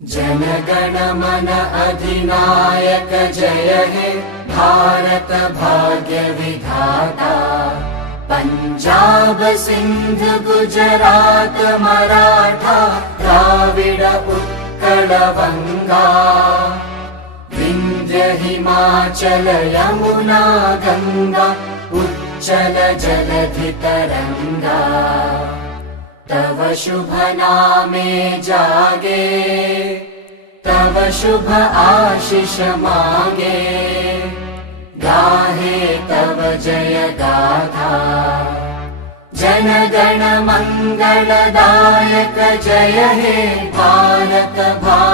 जन गण मन अधिनायक जय हे भारत भाग्य विधाता। पंजाब सिंध गुजरात मराठा द्राविड उत्कल बंगा। विंध्य हिमाचल यमुना गंगा उच्चल जलधि तरंगा। तव शुभ नामे जागे तव शुभ आशीष मांगे। गाहे तव जय गाथा जन गण मंगलदायक जय हे भारत भाग्य